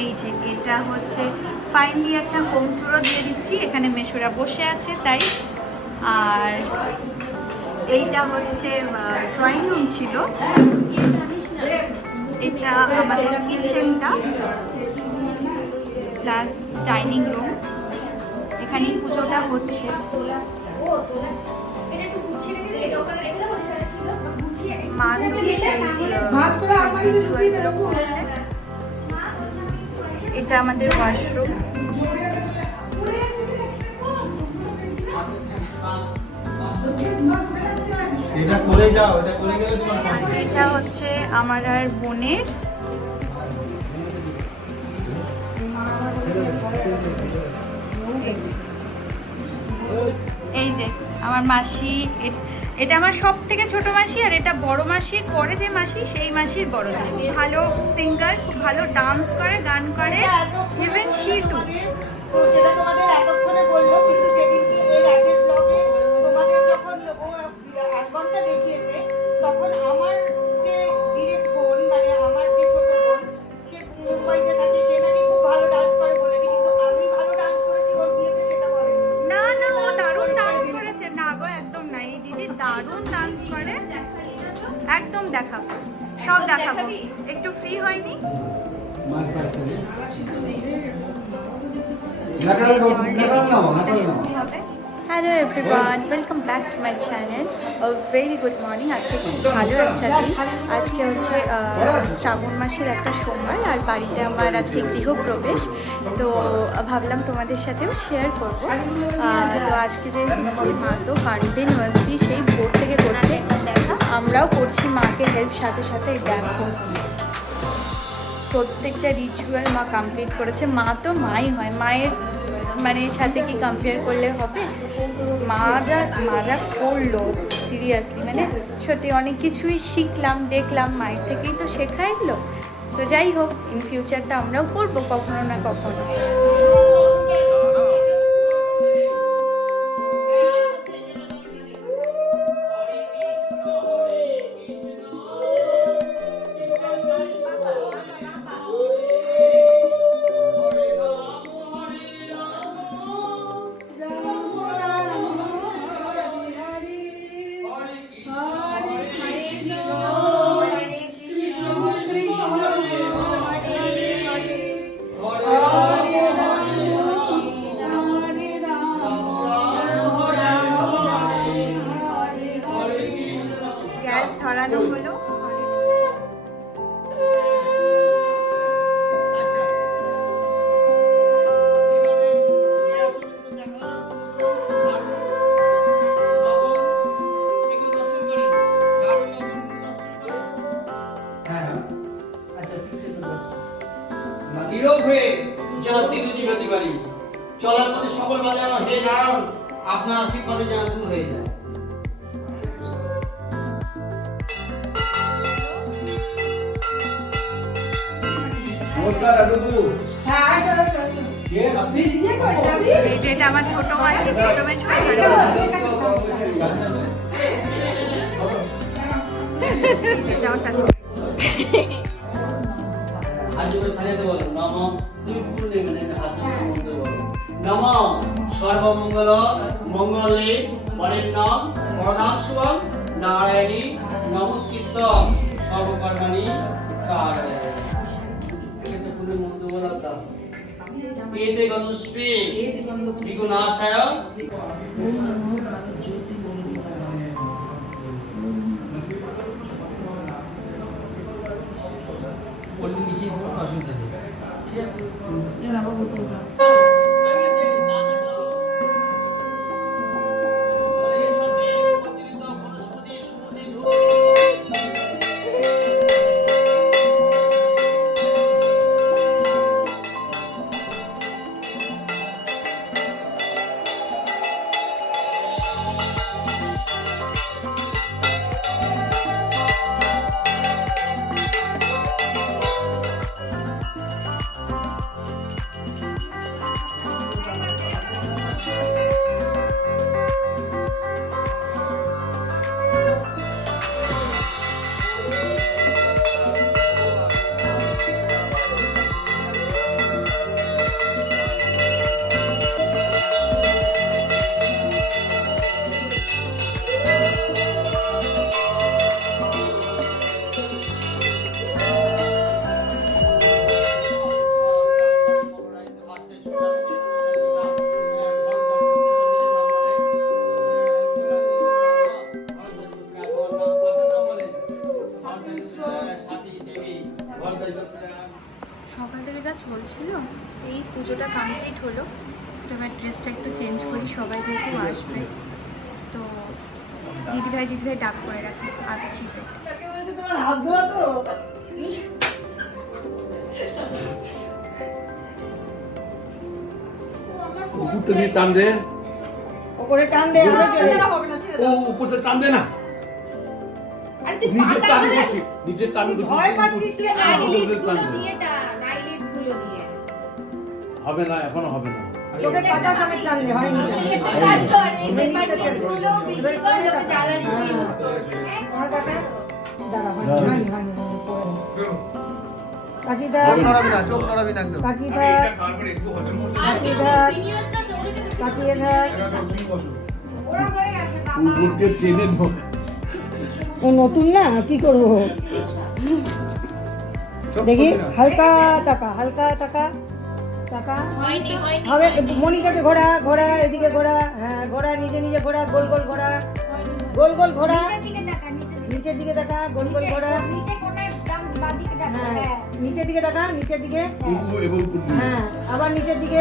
এই যে এটা হচ্ছে ফাইনালি একটা হোম ট্যুরও দিয়ে দিচ্ছি। এখানে মেশোরা বসে আছে তাই। আর এইটা হচ্ছে ড্রয়িং রুম ছিল, এটা আমাদের কিচেনটা প্লাস ডাইনিং রুম। এখানেই পুজোটা হচ্ছে। এটা আমাদের ওয়াশরুম। এটা হচ্ছে আমার আর বোনের। এই যে আমার মাসি, এটা আমার সব থেকে ছোট মাসি, আর এটা বড় মাসির পরে যে মাসি সেই মাসির বড়। ভালো সিঙ্গার, খুব ভালো ডান্স করে, গান করে, ইভেন শি টু। তো সেটা তোমাদের এতক্ষণে বললো, কিন্তু যেদিনকে এর আগের ব্লগে তোমাদের যখন ও অ্যালবামটা দেখিয়েছে, তখন আমার যে ডিরেক্ট বোন, মানে আমার যে ছোট বোন, সে মুম্বাইতে থাকে, সে নাকি খুব ভালো ডান্স করে বলেছে, কিন্তু আমি ভালো ডান্স করেছি ওর বিয়েতে সেটা বলেনি। না না, ও দারুণ ডান্স করেছে। না গো, একদম না, এই দিদি দারুণ ডান্স করে। একদম দেখাবো, সব দেখাবো। একটু ফ্রি হয়নি। Hello everyone, welcome back to my channel. Very good morning. আজকে খুব ভালো একটা দিন। আজকে হচ্ছে শ্রাবণ মাসের একটা সোমবার, আর বাড়িতে আমার আজকে গৃহপ্রবেশ। তো ভাবলাম তোমাদের সাথেও শেয়ার করবো। তো আজকে যে মা তো কন্টিনিউয়াসলি সেই ভোর থেকে করছে, আমরাও করছি মাকে হেল্প। সাথে সাথে দেখো প্রত্যেকটা রিচুয়াল মা কমপ্লিট করেছে। মা তো মাই হয়, মায়ের মানে সাথে কি কম্পেয়ার করলে হবে? মা যা করলো, সিরিয়াসলি মানে সত্যি অনেক কিছুই শিখলাম, দেখলাম, মায়ের থেকেই তো শেখা এলো। তো যাই হোক, ইন ফিউচারটা আমরাও করবো কখনো না কখনো। গ্যাস ধরানো হলো। নীরব হয়ে যেন তিরুজি হতে পারি, চলার পথে সকল বাধা হে নারায়ণ আপনার আশীর্বাদে যেন দূর হয়ে যায়। নমস্কার আদুবু। হ্যাঁ, আসো আসো আসো। কে আপনি? এটা আমার ছোট মাসি, ছোট মেয়ে, ছোট হাত জোড়ে খালিতে বলো নম। তুমি পুরো নেবে না, হাত জোড়ে মন্ত্র বলো নম সর্বমঙ্গল মঙ্গলে বরেণ্যম বরদাং শুভং নারায়ণী নমস্কৃত্যং সর্বকর্মাণি কারণে। এটা পুরো মন্ত্র বলো দাও। এতে গণস্পে বিগুণাশায় বললি নিচে অসুবিধা নেই, ঠিক আছে? না বাবু তো দাও। সকাল থেকে যা চলছিল, এই পুজোটা কমপ্লিট হলো। তো এবার ড্রেসটা একটু চেঞ্জ করি, সবাই যেহেতু আসবে। তো দিদিভাই ডাক পড়ে গেছে, আসছি তো। তোমার হাত ধোয়া তো উপরটা দিয়ে টান দে। ওপরে টান দে, আমরা চলে যাবো। ও উপরটা টান দে না। নিচে টান করছি, নিচে টান করছি। ভয় পাচ্ছিস কেন? হবে না, এখনো হবে না। চোখে পাতা সমেত টান দে, হয়নি। আমার কাছে দাঁড়া, হয়নি। বাকি দা, চোখ নড়াবি না একদম। বাকি দা, বাকি দা, বাকি দা। উপরকে টেনে ধরে। ও নতুন না, কি করবো? দেখি হালকা টাকা, হালকা টাকা, টাকা হবে। মনিকাকে ঘোরা, ঘোরা এদিকে ঘোরা, হ্যাঁ ঘোরা, নিজে নিজে ঘোরা, গোল গোল ঘোরা, গোল গোল ঘোরা, নিচের দিকে দেখা, গোল গোল ঘোরা, হ্যাঁ নিচের দিকে দেখা, নিচের দিকে, এবার উপর দিয়ে। হ্যাঁ আবার নিচের দিকে।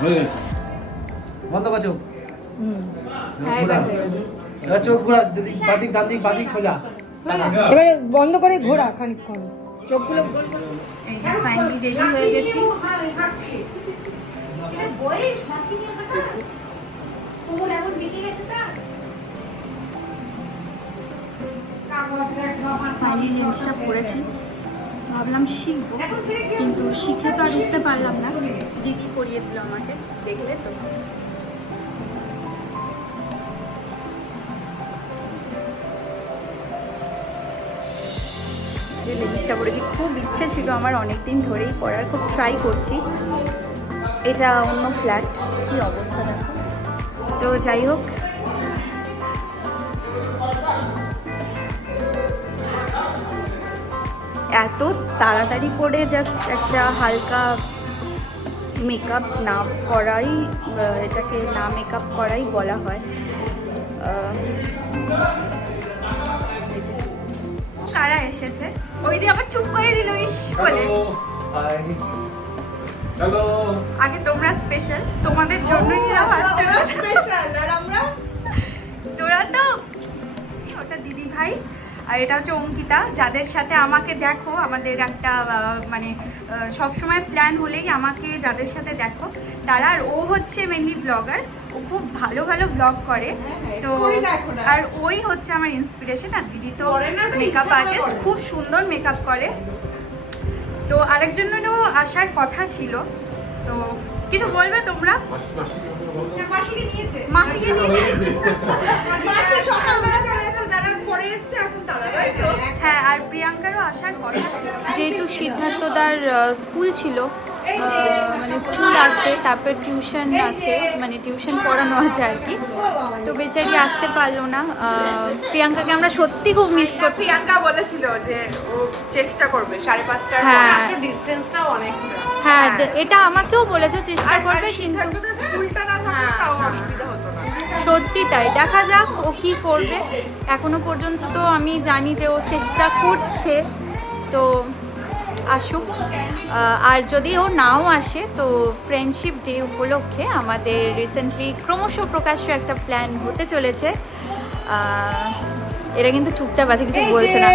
হয়ে গেছে। বন্ধ কর চোখ। হ্যাঁ এবার হয়ে গেছে। এবার চোখ ঘোরা, যদি বাদিক ডান দিক বাদিক সোজা। এবারে বন্ধ করে ঘোরা খানিকক্ষণ, চোখগুলো গোল গোল। এই ফাইনালি রেডি হয়ে গেছি। ফাইনালি লেন্সটা পরেছি, ভাবলাম শিখবো, কিন্তু শিখে তো আর উঠতে পারলাম না। দিদি করিয়ে দিল আমাকে, দেখলে তো। যে লেন্সটা পরেছি, খুব ইচ্ছে ছিল আমার অনেক দিন ধরেই পরার, খুব ট্রাই করছি। এটা অন্য ফ্ল্যাট, কি অবস্থা দেখো। তো যাই হোক, এত তাড়াতাড়ি করে জাস্ট একটা হালকা মেকআপ না করাই, এটাকে না মেকআপ করাই বলা হয়। কারা এসেছে, ওই যে আবার চুপ করে দিল ইস বলে। হ্যালো। আগে তোমরা স্পেশাল, তোমাদের জন্যই স্পেশাল। আর আমরা, তোরা তো, ওটা দিদি ভাই আর এটা হচ্ছে অঙ্কিতা, যাদের সাথে আমাকে দেখো। আমাদের একটা মানে সবসময় প্ল্যান হলেই আমাকে যাদের সাথে দেখো তারা। আর ও হচ্ছে মেনলি ব্লগার, ও খুব ভালো ভালো ব্লগ করে। তো আর ওই হচ্ছে আমার ইন্সপিরেশন। আর দিদি তো মেকআপ আর্টিস্ট, খুব সুন্দর মেকআপ করে। তো আরেকজনেরও আসার কথা ছিল, তো কিছু বলবে তোমরা? মাসিকে নিয়েছে, মাসিকে নিয়েছে, মাসি সকালবেলা চলে এসেছে, যারা পরে এসেছে এখন তারা, তাই তো? হ্যাঁ, আর প্রিয়াঙ্কারও আসার কথা। যেহেতু সিদ্ধার্থদার স্কুল ছিল, মানে স্কুল আছে, তারপর টিউশন আছে, মানে টিউশন পড়ানো আছে আর কি। তো বেচারি আসতে পারলো না। প্রিয়াঙ্কাকে আমরা সত্যি খুব মিস করছি। প্রিয়াঙ্কা বলেছিল যে ও চেষ্টা করবে 5:30টার পর, হ্যাঁ। আসলে ডিসটেন্সটাও অনেকটা। হ্যাঁ, এটা আমাকেও বলেছে চেষ্টা করবে, কিন্তু স্কুলটা না থাকলে তাও অসুবিধা হতো না। সত্যি তাই। দেখা যাক ও কি করবে। এখনো পর্যন্ত তো আমি জানি যে ও চেষ্টা করছে, তো আসুক। আর যদি ও নাও আসে, তো ফ্রেন্ডশিপ ডে উপলক্ষে আমাদের রিসেন্টলি ক্রমশ প্রকাশ্য একটা প্ল্যান হতে চলেছে। এরা কিন্তু চুপচাপ আছে, কিছু বলছে না।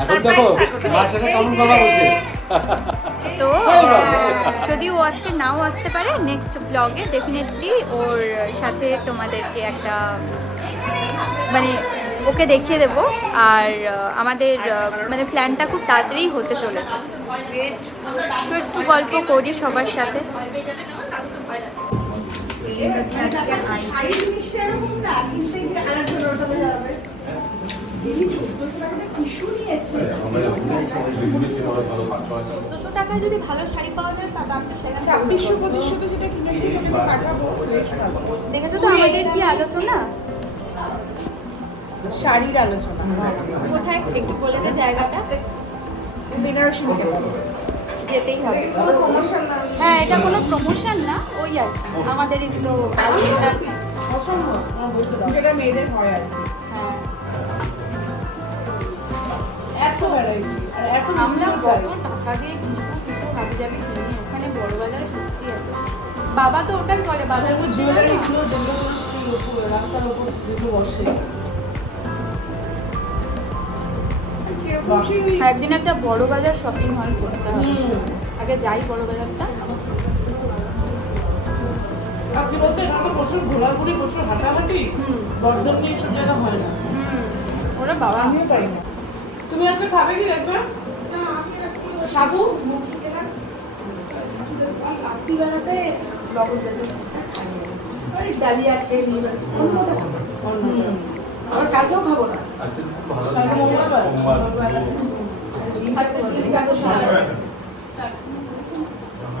এখন দেখো মার সাথে কেমন কথা বলছে। তো যদি ও আজকে নাও আসতে পারে, নেক্সট ব্লগে ডেফিনেটলি ওর সাথে তোমাদেরকে একটা মানে ওকে দেখিয়ে দেবো। আর আমাদের মানে প্ল্যানটা খুব তাড়াতাড়ি হতে চলেছে। তো একটু গল্প করি সবার সাথে। এই হচ্ছে আজকে আইটেম। টাকায় যদি ভালো শাড়ি পাওয়া যায়, তা দামটা 2600-2500 যেটা কিনেছি সেটা পাঠাবো। দেখেছো তো আমাদের কি আলোচনা, শাড়ির আলোচনা কোথায় একটু বলে দে জায়গাটা। বেনারসি নিকেতন যেতেই হবে। কোনো প্রমোশন না, হ্যাঁ, এটা কোনো প্রমোশন না, ওই আর কি আমাদের একটু আলোচনা। অসম্ভব যেটা মেয়েদের হয় আর কি। হ্যাঁ, ভ্যারাইটি আর এখন আমরা আমরা কত টাকা দিয়ে কিছু কিছু হাবি যাবি কিনি, ওখানে বড় বাজারে সত্যি আছে। বাবা তো ওটাই বলে, বাজার করছি জুয়েলারি এগুলো যেগুলো স্ত্রীর উপর রাস্তার উপর যেগুলো বসে একদিন একটা বড় বাজার শপিং হল করতে হবে। আগে যাই বড় বাজারটা। আপনি বলতে এখানে তো প্রচুর ঘোরাঘুরি প্রচুর হাঁটাহাঁটি বর্ধন নিয়ে সব জায়গা হয় না ওরা বাবা আমিও পারি না তুমি আজকে খাবে কি দেখবে সাবু রাত্রিবেলাতে লবণ জাতীয় জিনিসটা খাই না। ওই ডালিয়া খেয়ে নিবে অন্যটা খাবো আবার কালকেও খাবো না কালকে মঙ্গলবার আজকে যদি কালকে সকালে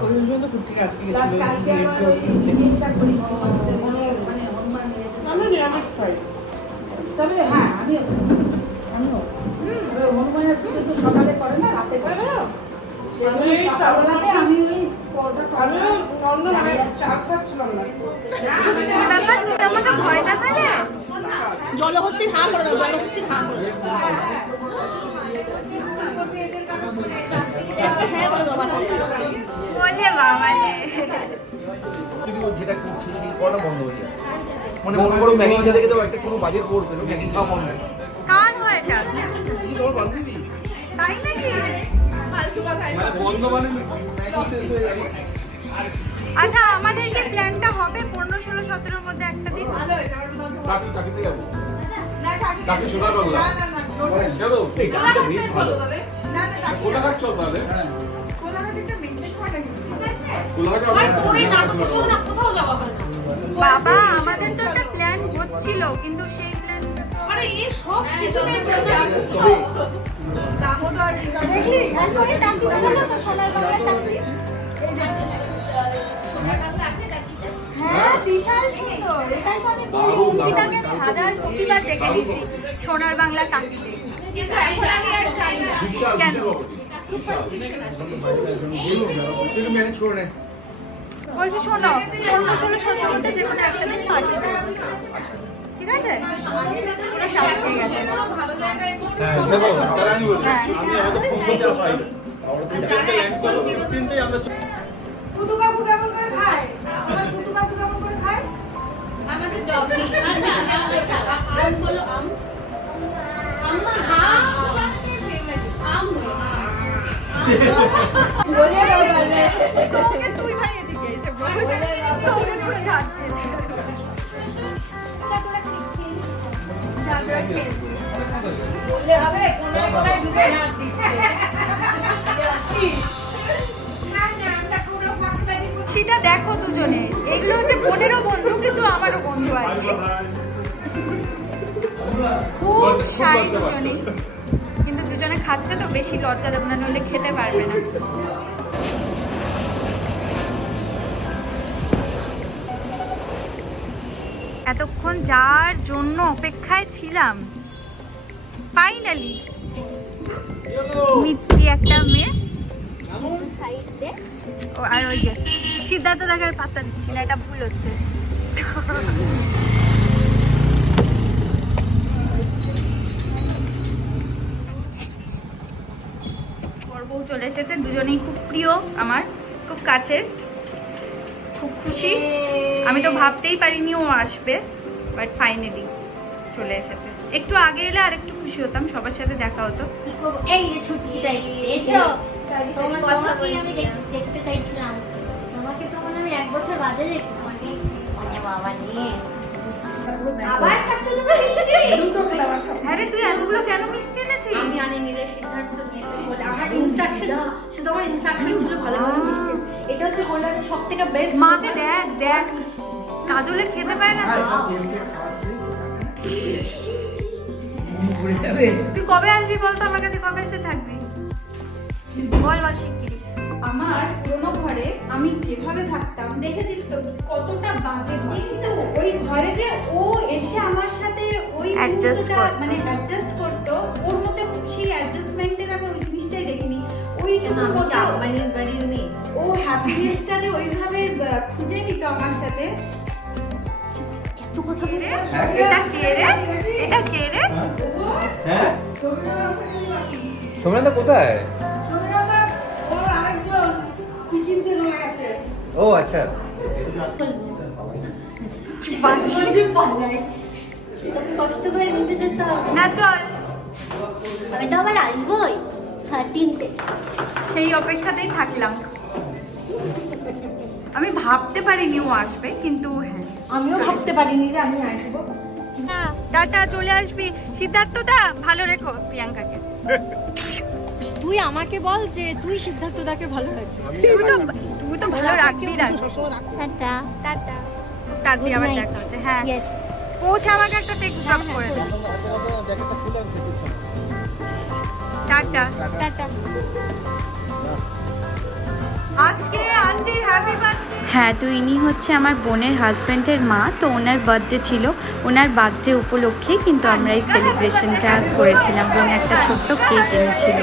ওই জন্য তো ঘুরতে আজকে গেছিল কালকে আবার ওই জিনিসটা করি মানে আমরা নিরামিষ খাই তবে হ্যাঁ আমিও হনুমানের পুজো তো সকালে করে না রাতে করে না আমি ওই আমি অন্য মানে চাল খাচ্ছিলাম না আমাকে ভয় দেখালে জলহস্তির হাঁ করে দাও, জলহস্তির হাঁ করে দাও। হ্যাঁ করে দাও মাথায়। বলে বাবা যদি ও যেটা করছে সেই করাটা বন্ধ হয়ে যায় মানে মনে করো ম্যাগি খেতে খেতে একটা কোনো বাজে খবর পেলো ম্যাগি খাওয়া বন্ধ কান হয় এটা এই তোমার বান্ধবী তাই নাকি? মানে বন্ধ মানে ম্যাগি শেষ হয়ে যায় আচ্ছা আমাদের কি প্ল্যানটা হবে 15, 16, 17 মধ্যে একটা দিন? কাকিতে যাবো না কাকি কাকি শোনার বাংলা না না কেন এই গানটা বেশ ভালো না না কাকি কোলাঘাট চল তাহলে হ্যাঁ কোলাঘাটটা মেনটেন করা ঠিক আছে কোলাঘাটে ভাই তোর এই নাটকের জন্য না কোথাও যাওয়া হয় না। বাবা আমাদের তো একটা প্ল্যান হচ্ছিল কিন্তু সেই প্ল্যান আরে এ সব কিছুতে বসে আছে। তবে দামোদর দেখলি একবারে টাকি দাও তো সোনার বাংলা টাকি সোনার বাংলা আছে ডাকিটা? হ্যাঁ বিশাল সুন্দর এটাই মানে এটাকে হাজার প্রতিবার দেখে নিয়েছি সোনার বাংলা টাকিতে। কিন্তু এখন আমি আর চাই না। কেন? তুই ম্যানেজ করে নে বলছি শোনো 15, 16, 17 মধ্যে যে কোনো একটা দিন পার্টি ঠিক আছে? ওরা চাপ হয়ে গেছে। কোনো ভালো জায়গায় হ্যাঁ দেখো তাহলে আমি বলি হ্যাঁ। আমি আমাদের ফোন করতে আসি তিনটেই আমরা কুটু কাকু কেমন করে খায় আমার কুটু কাকু কেমন করে খায় আমাদের ডগি আচ্ছা আচ্ছা আম বলো আম আম্মা হ্যাঁ আম বলে বাবা তোকে তুই ভাই এদিকে এসে বসে তোকে পুরো ঝাড় দিয়ে দে। বললে হবে কোনায় কোনায় ঢুকে হাত দিচ্ছে না না আমরা পুরো ফাঁকিবাজি করছি সেটা দেখো দুজনে, এগুলো হচ্ছে বোনেরও বন্ধু কিন্তু আমারও বন্ধু আছে। খুব শাই দুজনেই, কিন্তু দুজনে খাচ্ছে তো বেশি লজ্জা দেবো না, নইলে খেতে পারবে না। এতক্ষণ যার জন্য অপেক্ষায় ছিলাম ফাইনালি মিত্তি একটা মেয়ে ও, আর ওই যে সিদ্ধার্থ দেখার পাত্তা দিচ্ছি না, এটা ভুল হচ্ছে। ওর বউ চলে এসেছে, দুজনেই খুব প্রিয় আমার, খুব কাছের, খুব খুশি। আমি তো ভাবতেই পারিনি ও আসবে, বাট ফাইনালি চলে এসেছে। একটু আগে এলে আর একটু খুশি হতাম, সবার সাথে দেখা হতো। এই যে ছুটিটা এসেছো তোমার কথা কি আমি দেখতে চাইছিলাম তোমাকে তো মনে আমি 1 বছর বাদে দেখতে পারি মানে বাবা নিয়ে আবার খাচ্ছ তুমি মিষ্টি দুটো ফ্লেভার খাবো হ্যাঁ রে, তুই এতগুলো কেন মিষ্টি এনেছিস? আমি আনিনি রে সিদ্ধার্থ নিয়ে বলে আমার ইনস্ট্রাকশন শুধু আমার ইনস্ট্রাকশন ছিল ভালোভাবে মিষ্টি এটা হচ্ছে গোল্ডেনের সবথেকে বেস্ট মাকে দেখ দেখ, কাজলে খেতে পায় না তো। তুই কবে আসবি বলতো আমার কাছে, কবে এসে থাকবি বল বল শিগগিরি। আমার পুরোনো ঘরে আমি যেভাবে থাকতাম দেখেছিস তো কতটা বাজে কিন্তু ওই ঘরে যে ও এসে আমার সাথে ওই Adjust মুহূর্তটা করতো। মানে অ্যাডজাস্ট করতো, ওর মধ্যে সেই অ্যাডজাস্টমেন্টের আমি ওই জিনিসটাই দেখিনি। ওইটুকু মতো বাড়ির মেয়ে ও হ্যাপিনেসটা যে ওইভাবে খুঁজে নিত আমার সাথে। এত কথা বলছিস? এটা কে রে? এটা কে রে? হ্যাঁ সোমনাথ কোথায়? ওর আরেকজন কি কিনতে চলে গেছে। ও আচ্ছা বাজে পালায়। তোকে কষ্ট করে নিতে যেতে হবে। না চল, আমি তো আবার আসবোই 13তে। সেই অপেক্ষাতেই থাকলাম। আমি ভাবতে পারিনি ও আসবে, কিন্তু হ্যাঁ আমিও ভাবতে পারিনি যে আমি আসবো। টাটা, চলে আসবি। সিদ্ধার্থ দা ভালো রেখো প্রিয়াঙ্কাকে। তুই আমাকে বল যে তুই সিদ্ধার্থ দাকে ভালো রাখবি। তুই তো ভালো রাখবি। টাটা টাটা, তাড়াতাড়ি আবার দেখা হচ্ছে। হ্যাঁ ইয়েস পৌঁছে আমাকে একটা টেক্সট ড্রপ করে দে। টাটা। টাটা। আজকে আন্টির হ্যাপি বার্থডে। হ্যাঁ, তো ইনি হচ্ছে আমার বোনের হাজব্যান্ডের মা। তো ওনার বার্থডে ছিল, ওনার বার্থডে উপলক্ষে কিন্তু আমরা এই সেলিব্রেশনটা করেছিলাম। বোন একটা ছোট্ট কেক এনেছিল।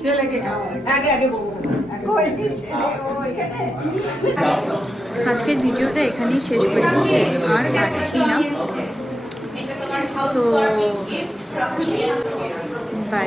ছেলেকে খাওয়ায়। আগে বউ। কই কি ছেলে? ও এখানে। আজকের ভিডিওটা এখানেই শেষ করছি, আর পারছি না। তো বাই।